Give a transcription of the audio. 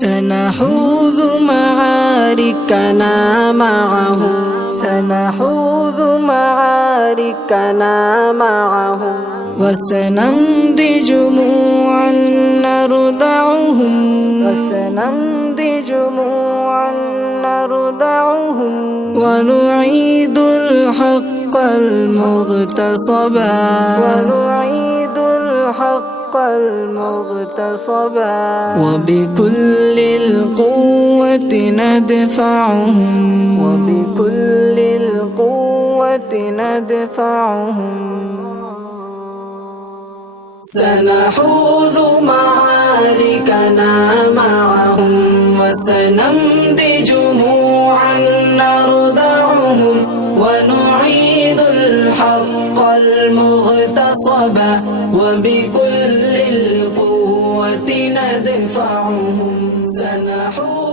سنحوذ معاركنا معهم سنحوذ معاركنا معهم وسنمضي جموعا نردعهم وسنمضي جموعا نردعهم ونعيد الحق المغتصبا ونعيد الحق المغتصبا وبكل القوة ندفعهم وبكل القوة ندفعهم سنحوذ معاركنا معهم وسنمضي جموعا نردعهم ونعيد الحق المغتصبا وبكل القوة ندفعهم سنحوذ